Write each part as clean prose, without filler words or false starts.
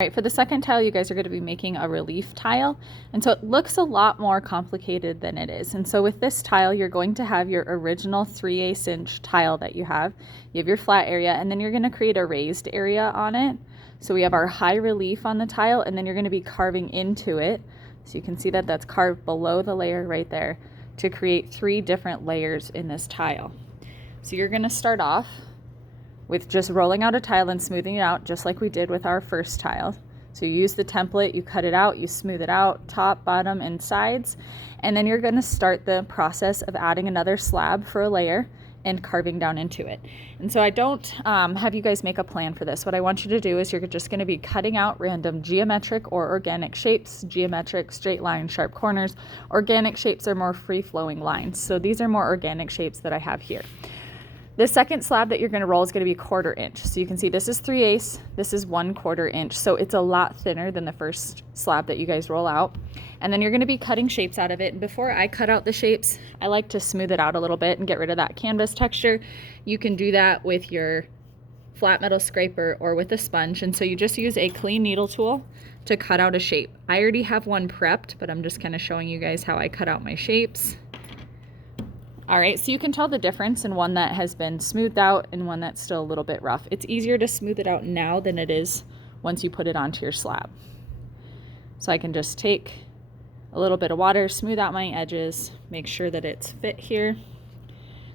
Right, for the second tile, you guys are going to be making a relief tile. And so it looks a lot more complicated than it is. And so with this tile, you're going to have your original 3/8 inch tile that you have. You have your flat area, and then you're going to create a raised area on it. So we have our high relief on the tile, and then you're going to be carving into it. So you can see that that's carved below the layer right there to create 3 different layers in this tile. So you're going to start off with just rolling out a tile and smoothing it out, just like we did with our first tile. So you use the template, you cut it out, you smooth it out, top, bottom, and sides, and then you're gonna start the process of adding another slab for a layer and carving down into it. And so I don't have you guys make a plan for this. What I want you to do is you're just gonna be cutting out random geometric or organic shapes. Geometric, straight lines, sharp corners. Organic shapes are more free-flowing lines. So these are more organic shapes that I have here. The second slab that you're going to roll is going to be 1/4 inch. So you can see this is 3/8, this is 1/4 inch. So it's a lot thinner than the first slab that you guys roll out. And then you're going to be cutting shapes out of it. And before I cut out the shapes, I like to smooth it out a little bit and get rid of that canvas texture. You can do that with your flat metal scraper or with a sponge. And so you just use a clean needle tool to cut out a shape. I already have one prepped, but I'm just kind of showing you guys how I cut out my shapes. All right, so you can tell the difference in one that has been smoothed out and one that's still a little bit rough. It's easier to smooth it out now than it is once you put it onto your slab. So I can just take a little bit of water, smooth out my edges, make sure that it's fit here.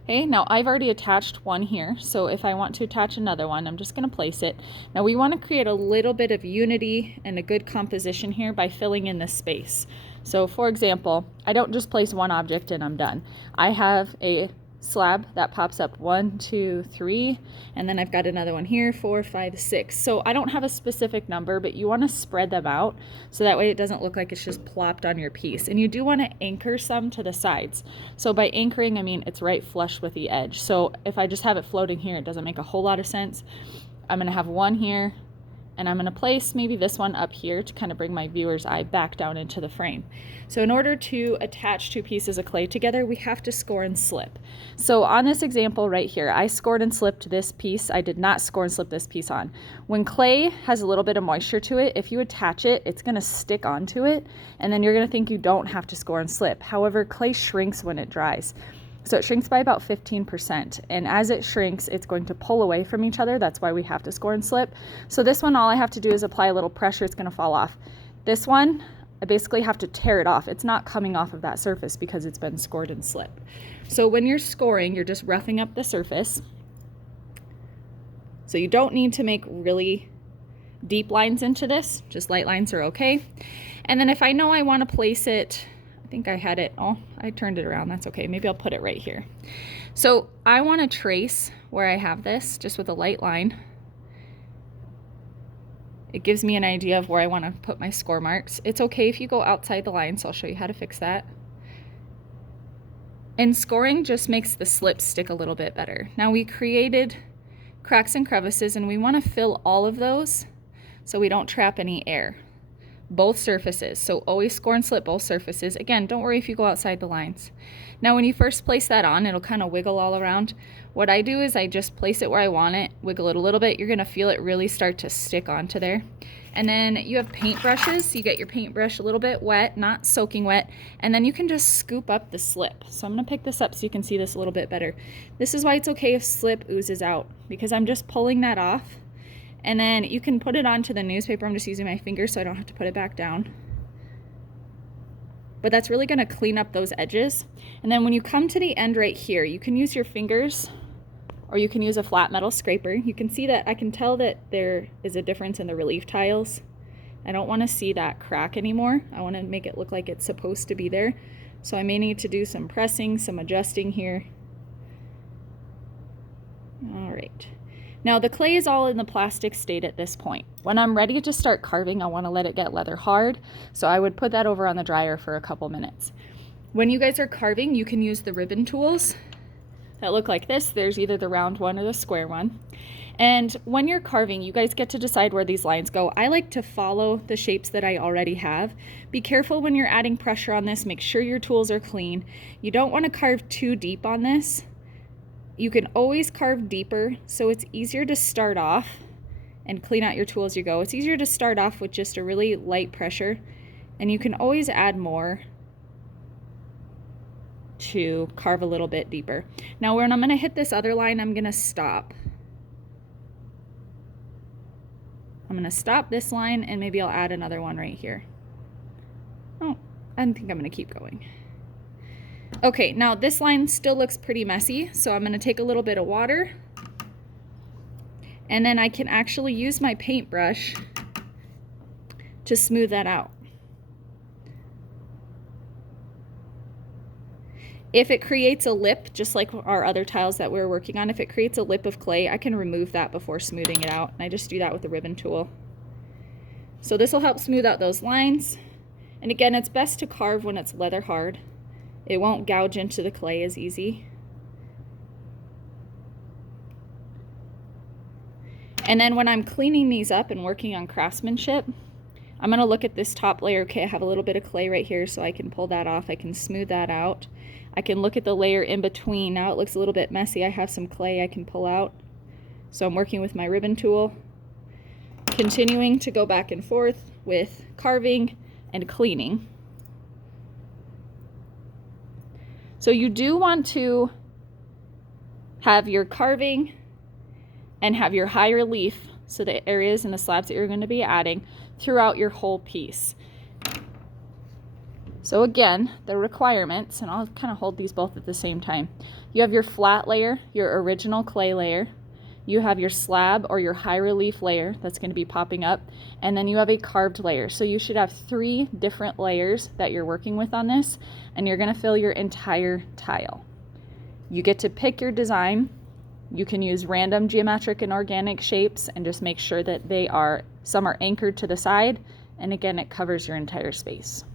Okay, now I've already attached one here, so if I want to attach another one, I'm just going to place it. Now we want to create a little bit of unity and a good composition here by filling in the space. So for example, I don't just place one object and I'm done. I have a slab that pops up 1, 2, 3, and then I've got another one here, 4, 5, 6. So I don't have a specific number, but you want to spread them out so that way it doesn't look like it's just plopped on your piece. And you do want to anchor some to the sides. So by anchoring, I mean it's right flush with the edge. So if I just have it floating here, it doesn't make a whole lot of sense. I'm going to have one here, and I'm going to place maybe this one up here to kind of bring my viewer's eye back down into the frame. So in order to attach 2 pieces of clay together, we have to score and slip. So on this example right here, I scored and slipped this piece. I did not score and slip this piece on. When clay has a little bit of moisture to it, if you attach it, it's going to stick onto it, and then you're going to think you don't have to score and slip. However, clay shrinks when it dries. So it shrinks by about 15%, and as it shrinks, it's going to pull away from each other. That's why we have to score and slip. So this one, all I have to do is apply a little pressure. It's going to fall off. This one, I basically have to tear it off. It's not coming off of that surface because it's been scored and slipped. So when you're scoring, you're just roughing up the surface. So you don't need to make really deep lines into this. Just light lines are okay. And then if I know I want to place it, I think I had it, oh, I turned it around, that's okay. Maybe I'll put it right here. So I want to trace where I have this just with a light line. It gives me an idea of where I want to put my score marks. It's okay if you go outside the line, so I'll show you how to fix that. And scoring just makes the slip stick a little bit better. Now we created cracks and crevices, and we want to fill all of those so we don't trap any air. Both surfaces, so always score and slip both surfaces. Again, don't worry if you go outside the lines. Now when you first place that on, it'll kind of wiggle all around. What I do is I just place it where I want it, wiggle it a little bit. You're going to feel it really start to stick onto there. And then you have paint brushes. You get your paintbrush a little bit wet, not soaking wet, and then you can just scoop up the slip. So I'm going to pick this up so you can see this a little bit better. This is why it's okay if slip oozes out, because I'm just pulling that off. And then you can put it onto the newspaper. I'm just using my finger so I don't have to put it back down. But that's really going to clean up those edges. And then when you come to the end right here, you can use your fingers or you can use a flat metal scraper. You can see that I can tell that there is a difference in the relief tiles. I don't want to see that crack anymore. I want to make it look like it's supposed to be there. So I may need to do some pressing, some adjusting here. All right. Now the clay is all in the plastic state at this point. When I'm ready to start carving, I want to let it get leather hard, so I would put that over on the dryer for a couple minutes. When you guys are carving, you can use the ribbon tools that look like this. There's either the round one or the square one. And when you're carving, you guys get to decide where these lines go. I like to follow the shapes that I already have. Be careful when you're adding pressure on this. Make sure your tools are clean. You don't want to carve too deep on this. You can always carve deeper, so it's easier to start off and clean out your tool as you go. It's easier to start off with just a really light pressure, and you can always add more to carve a little bit deeper. Now when I'm going to hit this other line, I'm going to stop. I'm going to stop this line, and maybe I'll add another one right here. Oh, I think I'm going to keep going. Okay, now this line still looks pretty messy, so I'm going to take a little bit of water, and then I can actually use my paintbrush to smooth that out. If it creates a lip, just like our other tiles that we're working on, if it creates a lip of clay, I can remove that before smoothing it out. And I just do that with the ribbon tool. So this will help smooth out those lines. And again, it's best to carve when it's leather hard. It won't gouge into the clay as easy. And then when I'm cleaning these up and working on craftsmanship, I'm going to look at this top layer. Okay, I have a little bit of clay right here, so I can pull that off. I can smooth that out. I can look at the layer in between. Now it looks a little bit messy. I have some clay I can pull out. So I'm working with my ribbon tool, continuing to go back and forth with carving and cleaning. So you do want to have your carving and have your high relief, so the areas and the slabs that you're going to be adding throughout your whole piece. So again, the requirements, and I'll kind of hold these both at the same time. You have your flat layer, your original clay layer. You have your slab or your high relief layer that's going to be popping up. And then you have a carved layer. So you should have 3 different layers that you're working with on this, and you're going to fill your entire tile. You get to pick your design. You can use random geometric and organic shapes and just make sure that some are anchored to the side. And again, it covers your entire space.